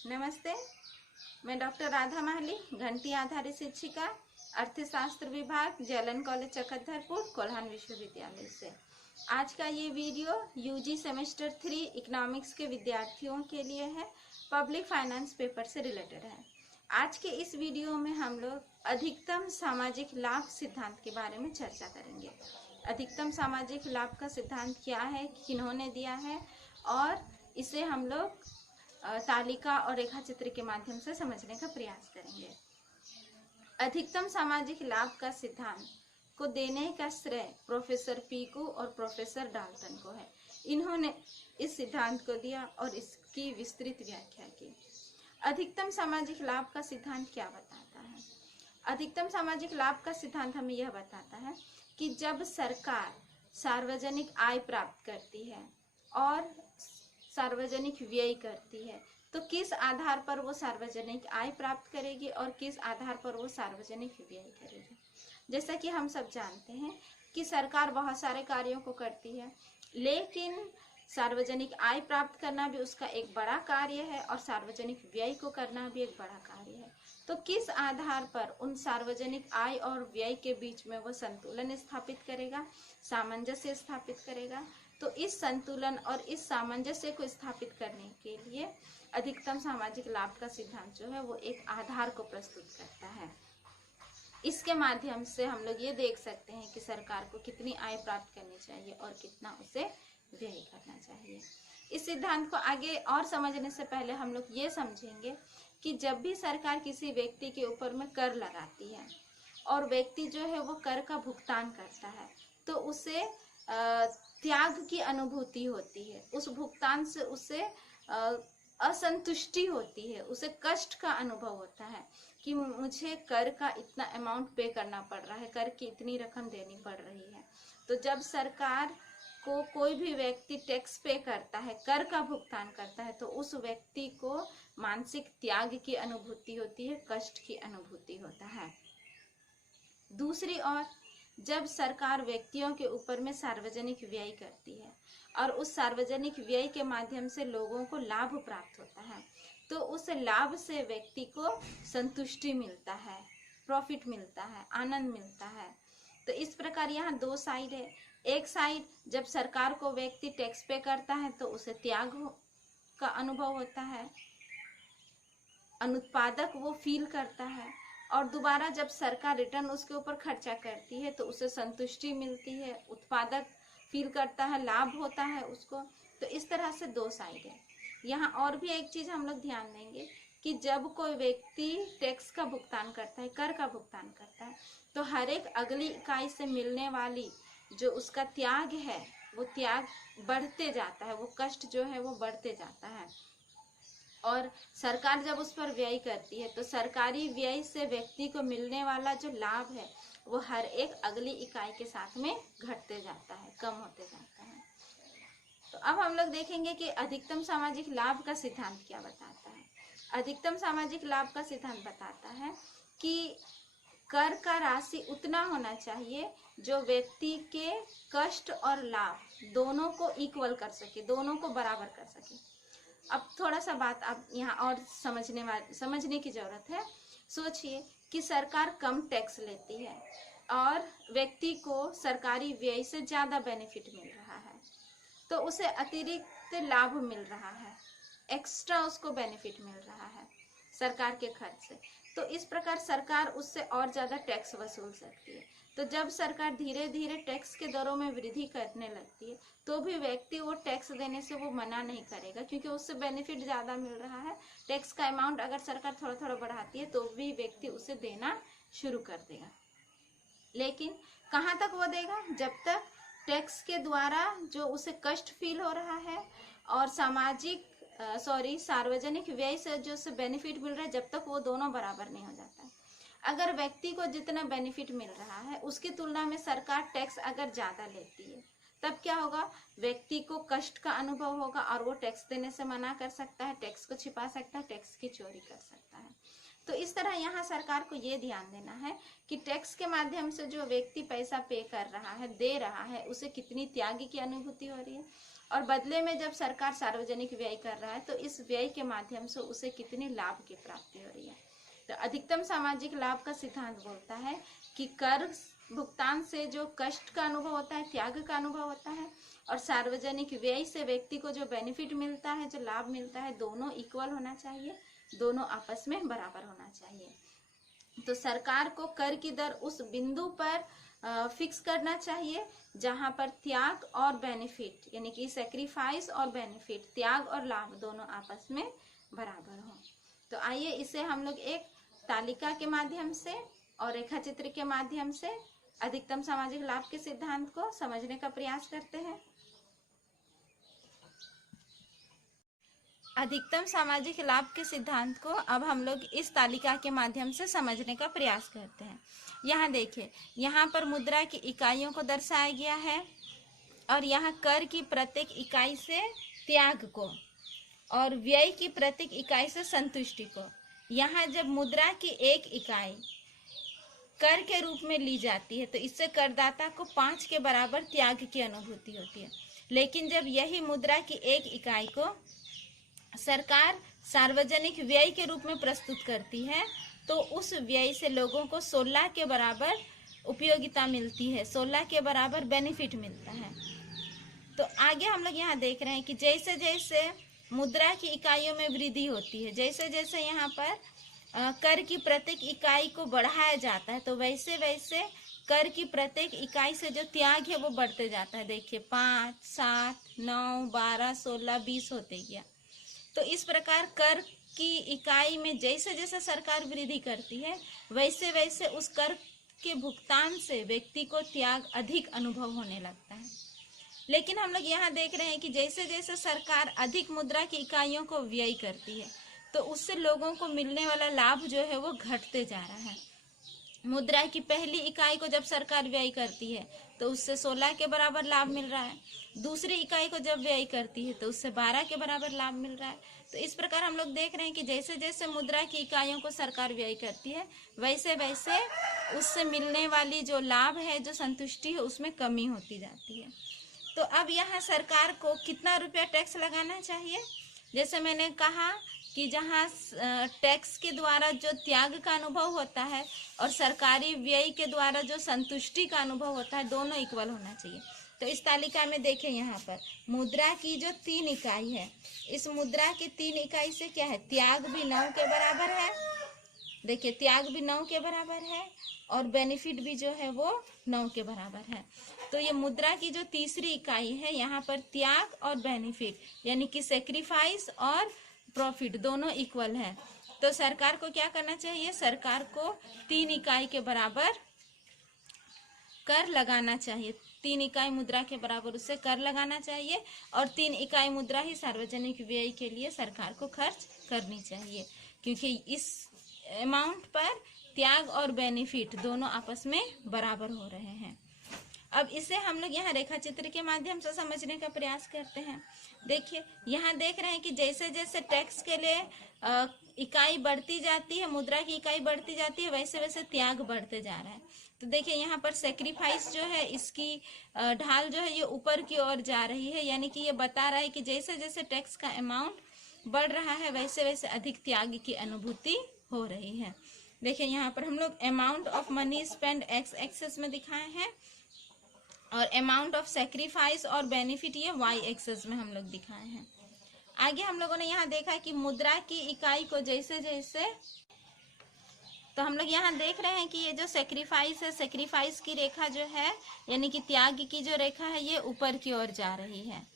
नमस्ते, मैं डॉक्टर राधा माहली, घंटी आधारित शिक्षिका, अर्थशास्त्र विभाग, जलन कॉलेज चकधरपुर, कोल्हान विश्वविद्यालय से। आज का ये वीडियो यूजी सेमेस्टर 3 इकोनॉमिक्स के विद्यार्थियों के लिए है। पब्लिक फाइनेंस पेपर से रिलेटेड है। आज के इस वीडियो में हम लोग अधिकतम सामाजिक लाभ सिद्धांत के बारे में चर्चा करेंगे। अधिकतम सामाजिक लाभ का सिद्धांत क्या है, किन्होंने दिया है, और इसे हम लोग तालिका और रेखा चित्र के माध्यम से समझने का प्रयास करेंगे। अधिकतम सामाजिक लाभ का सिद्धांत को देने का श्रेय प्रोफेसर पीकू और प्रोफेसर डाल्टन को है। इन्होंने इस सिद्धांत को दिया और इसकी विस्तृत व्याख्या की। अधिकतम सामाजिक लाभ का सिद्धांत क्या बताता है? अधिकतम सामाजिक लाभ का सिद्धांत हमें यह बताता है कि जब सरकार सार्वजनिक आय प्राप्त करती है और सार्वजनिक व्यय करती है, तो किस आधार पर वो सार्वजनिक आय प्राप्त करेगी और किस आधार पर वो सार्वजनिक व्यय करेगी। जैसा कि हम सब जानते हैं कि सरकार बहुत सारे कार्यों को करती है, लेकिन सार्वजनिक आय प्राप्त करना भी उसका एक बड़ा कार्य है और सार्वजनिक व्यय को करना भी एक बड़ा कार्य है। तो किस आधार पर उन सार्वजनिक आय और व्यय के बीच में वो संतुलन स्थापित करेगा, सामंजस्य स्थापित करेगा। तो इस संतुलन और इस सामंजस्य को स्थापित करने के लिए अधिकतम सामाजिक लाभ का सिद्धांत जो है वो एक आधार को प्रस्तुत करता है। इसके माध्यम से हम लोग ये देख सकते हैं कि सरकार को कितनी आय प्राप्त करनी चाहिए और कितना उसे व्यय करना चाहिए। इस सिद्धांत को आगे और समझने से पहले हम लोग ये समझेंगे कि जब भी सरकार किसी व्यक्ति के ऊपर में कर लगाती है और व्यक्ति जो है वो कर का भुगतान करता है, तो उसे त्याग की अनुभूति होती है। उस भुगतान से उसे असंतुष्टि होती है, उसे कष्ट का अनुभव होता है कि मुझे कर का इतना अमाउंट पे करना पड़ रहा है, कर की इतनी रकम देनी पड़ रही है। तो जब सरकार को कोई भी व्यक्ति टैक्स पे करता है, कर का भुगतान करता है, तो उस व्यक्ति को मानसिक त्याग की अनुभूति होती है, कष्ट की अनुभूति होता है। दूसरी ओर जब सरकार व्यक्तियों के ऊपर में सार्वजनिक व्यय करती है और उस सार्वजनिक व्यय के माध्यम से लोगों को लाभ प्राप्त होता है, तो उस लाभ से व्यक्ति को संतुष्टि मिलता है, प्रॉफिट मिलता है, आनंद मिलता है। तो इस प्रकार यहाँ दो साइड है। एक साइड जब सरकार को व्यक्ति टैक्स पे करता है तो उसे त्याग का अनुभव होता है, अनुत्पादक वो फील करता है, और दोबारा जब सरकार रिटर्न उसके ऊपर खर्चा करती है तो उसे संतुष्टि मिलती है, उत्पादक फील करता है, लाभ होता है उसको। तो इस तरह से दो साइड है। यहाँ और भी एक चीज हम लोग ध्यान देंगे कि जब कोई व्यक्ति टैक्स का भुगतान करता है, कर का भुगतान करता है, तो हर एक अगली इकाई से मिलने वाली जो उसका त्याग है वो त्याग बढ़ते जाता है, वो कष्ट जो है वो बढ़ते जाता है। और सरकार जब उस पर व्यय करती है तो सरकारी व्यय से व्यक्ति को मिलने वाला जो लाभ है वो हर एक अगली इकाई के साथ में घटते जाता है, कम होते जाता है। तो अब हम लोग देखेंगे कि अधिकतम सामाजिक लाभ का सिद्धांत क्या बताता है। अधिकतम सामाजिक लाभ का सिद्धांत बताता है कि कर का राशि उतना होना चाहिए जो व्यक्ति के कष्ट और लाभ दोनों को इक्वल कर सके, दोनों को बराबर कर सके। अब थोड़ा सा बात आप यहाँ और समझने की जरूरत है। सोचिए कि सरकार कम टैक्स लेती है और व्यक्ति को सरकारी व्यय से ज़्यादा बेनिफिट मिल रहा है, तो उसे अतिरिक्त लाभ मिल रहा है, एक्स्ट्रा उसको बेनिफिट मिल रहा है सरकार के खर्च से। तो इस प्रकार सरकार उससे और ज़्यादा टैक्स वसूल सकती है। तो जब सरकार धीरे धीरे टैक्स के दरों में वृद्धि करने लगती है तो भी व्यक्ति वो टैक्स देने से वो मना नहीं करेगा, क्योंकि उससे बेनिफिट ज़्यादा मिल रहा है। टैक्स का अमाउंट अगर सरकार थोड़ा थोड़ा बढ़ाती है तो भी व्यक्ति उसे देना शुरू कर देगा। लेकिन कहाँ तक वो देगा? जब तक टैक्स के द्वारा जो उसे कष्ट फील हो रहा है और सार्वजनिक व्यय से जो उसे बेनिफिट मिल रहा है, जब तक वो दोनों बराबर नहीं हो जाता है। अगर व्यक्ति को जितना बेनिफिट मिल रहा है उसकी तुलना में सरकार टैक्स अगर ज़्यादा लेती है, तब क्या होगा? व्यक्ति को कष्ट का अनुभव होगा और वो टैक्स देने से मना कर सकता है, टैक्स को छिपा सकता है, टैक्स की चोरी कर सकता है। तो इस तरह यहाँ सरकार को ये ध्यान देना है कि टैक्स के माध्यम से जो व्यक्ति पैसा पे कर रहा है, दे रहा है, उसे कितनी त्याग की अनुभूति हो रही है और बदले में जब सरकार सार्वजनिक व्यय कर रहा है तो इस व्यय के माध्यम से उसे कितने लाभ की प्राप्ति हो रही है। तो अधिकतम सामाजिक लाभ का सिद्धांत बोलता है कि कर भुगतान से जो कष्ट का अनुभव होता है, त्याग का अनुभव होता है, और सार्वजनिक व्यय से व्यक्ति को जो बेनिफिट मिलता है, जो लाभ मिलता है, दोनों इक्वल होना चाहिए, दोनों आपस में बराबर होना चाहिए। तो सरकार को कर की दर उस बिंदु पर फिक्स करना चाहिए जहां पर त्याग और बेनिफिट, यानी कि सेक्रीफाइस और बेनिफिट, त्याग और लाभ दोनों आपस में बराबर हो। तो आइए इसे हम लोग एक तालिका के माध्यम से और रेखा चित्र के माध्यम से अधिकतम सामाजिक लाभ के सिद्धांत को समझने का प्रयास करते हैं। अधिकतम सामाजिक लाभ के सिद्धांत को अब हम लोग इस तालिका के माध्यम से समझने का प्रयास करते हैं। यहाँ देखिए, यहाँ पर मुद्रा की इकाइयों को दर्शाया गया है और यहाँ कर की प्रत्येक इकाई से त्याग को और व्यय की प्रत्येक इकाई से संतुष्टि को। यहाँ जब मुद्रा की एक इकाई कर के रूप में ली जाती है तो इससे करदाता को 5 के बराबर त्याग की अनुभूति होती है। लेकिन जब यही मुद्रा की एक इकाई को सरकार सार्वजनिक व्यय के रूप में प्रस्तुत करती है तो उस व्यय से लोगों को 16 के बराबर उपयोगिता मिलती है, 16 के बराबर बेनिफिट मिलता है। तो आगे हम लोग यहाँ देख रहे हैं कि जैसे जैसे मुद्रा की इकाइयों में वृद्धि होती है, जैसे जैसे यहाँ पर कर की प्रत्येक इकाई को बढ़ाया जाता है तो वैसे वैसे कर की प्रत्येक इकाई से जो त्याग है वो बढ़ते जाता है। देखिए 5, 7, 9, 12, 16, 20 होते गया। तो इस प्रकार कर की इकाई में जैसे जैसे सरकार वृद्धि करती है वैसे वैसे उस कर के भुगतान से व्यक्ति को त्याग अधिक अनुभव होने लगता है। लेकिन हम लोग यहाँ देख रहे हैं कि जैसे जैसे सरकार अधिक मुद्रा की इकाइयों को व्यय करती है तो उससे लोगों को मिलने वाला लाभ जो है वो घटते जा रहा है। मुद्रा की पहली इकाई को जब सरकार व्यय करती है तो उससे 16 के बराबर लाभ मिल रहा है, दूसरी इकाई को जब व्यय करती है तो उससे 12 के बराबर लाभ मिल रहा है। तो इस प्रकार हम लोग देख रहे हैं कि जैसे जैसे मुद्रा की इकाइयों को सरकार व्यय करती है वैसे वैसे उससे मिलने वाली जो लाभ है, जो संतुष्टि है, उसमें कमी होती जाती है। तो अब यहाँ सरकार को कितना रुपया टैक्स लगाना चाहिए? जैसे मैंने कहा कि जहाँ टैक्स के द्वारा जो त्याग का अनुभव होता है और सरकारी व्यय के द्वारा जो संतुष्टि का अनुभव होता है, दोनों इक्वल होना चाहिए। तो इस तालिका में देखें, यहाँ पर मुद्रा की जो 3 इकाई है, इस मुद्रा की 3 इकाई से क्या है, त्याग भी 9 के बराबर है। देखिए त्याग भी 9 के बराबर है और बेनिफिट भी जो है वो 9 के बराबर है। तो ये मुद्रा की जो तीसरी इकाई है, यहाँ पर त्याग और बेनिफिट यानी कि सेक्रीफाइस और प्रॉफिट दोनों इक्वल है। तो सरकार को क्या करना चाहिए? सरकार को 3 इकाई के बराबर कर लगाना चाहिए। 3 इकाई मुद्रा के बराबर उससे कर लगाना चाहिए और 3 इकाई मुद्रा ही सार्वजनिक व्यय के लिए सरकार को खर्च करनी चाहिए, क्योंकि इस अमाउंट पर त्याग और बेनिफिट दोनों आपस में बराबर हो रहे हैं। अब इसे हम लोग यहाँ रेखा चित्र के माध्यम से समझने का प्रयास करते हैं। देखिए यहाँ देख रहे हैं कि जैसे जैसे टैक्स के लिए इकाई बढ़ती जाती है, मुद्रा की इकाई बढ़ती जाती है, वैसे वैसे त्याग बढ़ते जा रहा है। तो देखिए यहाँ पर सेक्रीफाइस जो है, इसकी ढाल जो है ये ऊपर की ओर जा रही है, यानी कि ये बता रहा है कि जैसे जैसे टैक्स का अमाउंट बढ़ रहा है वैसे वैसे अधिक त्याग की अनुभूति हो रही है। देखिए यहाँ पर हम लोग amount of money spend x axis में दिखाए हैं और अमाउंट ऑफ सेक्रीफाइस और बेनिफिट ये वाई एक्सेस में हम लोग दिखाए हैं। आगे हम लोगों ने यहाँ देखा कि मुद्रा की इकाई को जैसे जैसे, तो हम लोग यहाँ देख रहे हैं कि ये जो सेक्रीफाइस है, सेक्रीफाइस की रेखा जो है यानी कि त्याग की जो रेखा है ये ऊपर की ओर जा रही है।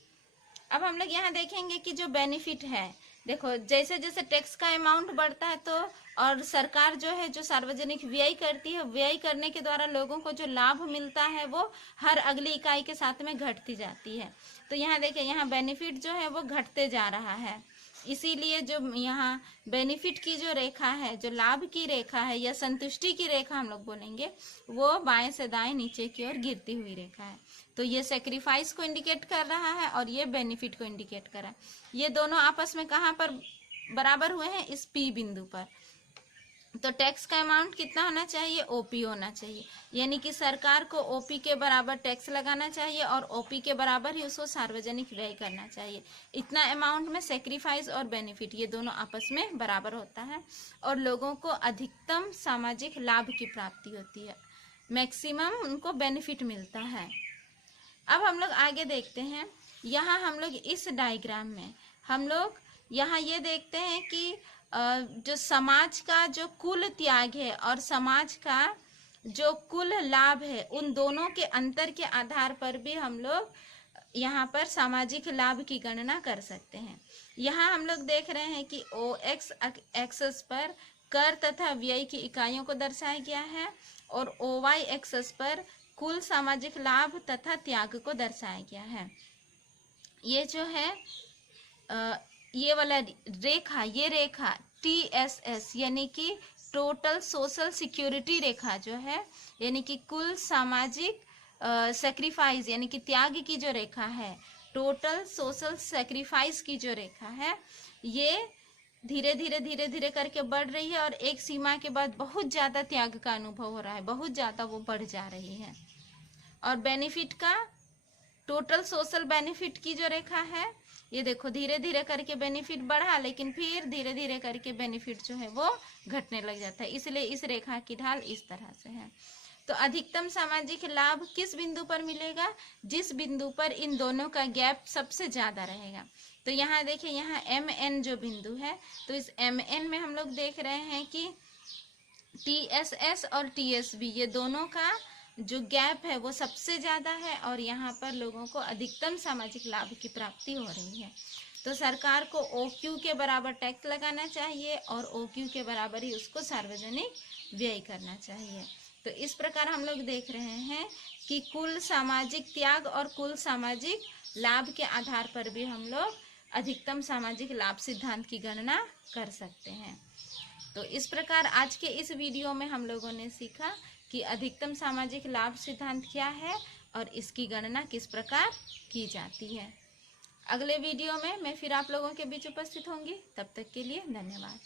अब हम लोग यहाँ देखेंगे कि जो बेनिफिट है, देखो जैसे जैसे टैक्स का अमाउंट बढ़ता है तो और सरकार जो है जो सार्वजनिक व्यय करती है, व्यय करने के द्वारा लोगों को जो लाभ मिलता है वो हर अगली इकाई के साथ में घटती जाती है। तो यहाँ देखिए यहाँ बेनिफिट जो है वो घटते जा रहा है, इसीलिए जो यहाँ बेनिफिट की जो रेखा है, जो लाभ की रेखा है या संतुष्टि की रेखा हम लोग बोलेंगे, वो बाएं से दाएं नीचे की ओर गिरती हुई रेखा है। तो ये सेक्रीफाइस को इंडिकेट कर रहा है और ये बेनिफिट को इंडिकेट कर रहा है। ये दोनों आपस में कहाँ पर बराबर हुए हैं? इस पी बिंदु पर। तो टैक्स का अमाउंट कितना होना चाहिए, ओपी होना चाहिए, यानी कि सरकार को ओपी के बराबर टैक्स लगाना चाहिए और ओपी के बराबर ही उसको सार्वजनिक व्यय करना चाहिए। इतना अमाउंट में सेक्रीफाइस और बेनिफिट ये दोनों आपस में बराबर होता है और लोगों को अधिकतम सामाजिक लाभ की प्राप्ति होती है, मैक्सिमम उनको बेनिफिट मिलता है। अब हम लोग आगे देखते हैं। यहाँ हम लोग इस डायग्राम में हम लोग यहाँ ये देखते हैं कि जो समाज का जो कुल त्याग है और समाज का जो कुल लाभ है, उन दोनों के अंतर के आधार पर भी हम लोग यहाँ पर सामाजिक लाभ की गणना कर सकते हैं। यहाँ हम लोग देख रहे हैं कि OX एक्सेस पर कर तथा व्यय की इकाइयों को दर्शाया गया है और OY एक्सेस पर कुल सामाजिक लाभ तथा त्याग को दर्शाया गया है। ये जो है ये वाला रेखा, ये रेखा TSS यानी कि टोटल सोशल सिक्योरिटी रेखा जो है, यानी कि कुल सामाजिक सेक्रीफाइस यानी कि त्याग की जो रेखा है, टोटल सोशल सेक्रीफाइस की जो रेखा है, ये धीरे धीरे करके बढ़ रही है और एक सीमा के बाद बहुत ज़्यादा त्याग का अनुभव हो रहा है, बहुत ज़्यादा वो बढ़ जा रही है। और बेनिफिट का, टोटल सोशल बेनिफिट की जो रेखा है, ये देखो धीरे धीरे करके बेनिफिट बढ़ा, लेकिन फिर धीरे धीरे करके बेनिफिट जो है वो घटने लग जाता है, इसलिए इस रेखा की ढाल इस तरह से है। तो अधिकतम सामाजिक लाभ किस बिंदु पर मिलेगा, जिस बिंदु पर इन दोनों का गैप सबसे ज्यादा रहेगा। तो यहाँ देखिए, यहाँ MN जो बिंदु है, तो इस MN में हम लोग देख रहे हैं कि TSS और TSB ये दोनों का जो गैप है वो सबसे ज़्यादा है और यहाँ पर लोगों को अधिकतम सामाजिक लाभ की प्राप्ति हो रही है। तो सरकार को OQ के बराबर टैक्स लगाना चाहिए और OQ के बराबर ही उसको सार्वजनिक व्यय करना चाहिए। तो इस प्रकार हम लोग देख रहे हैं कि कुल सामाजिक त्याग और कुल सामाजिक लाभ के आधार पर भी हम लोग अधिकतम सामाजिक लाभ सिद्धांत की गणना कर सकते हैं। तो इस प्रकार आज के इस वीडियो में हम लोगों ने सीखा कि अधिकतम सामाजिक लाभ सिद्धांत क्या है और इसकी गणना किस प्रकार की जाती है। अगले वीडियो में मैं फिर आप लोगों के बीच उपस्थित होंगी। तब तक के लिए धन्यवाद।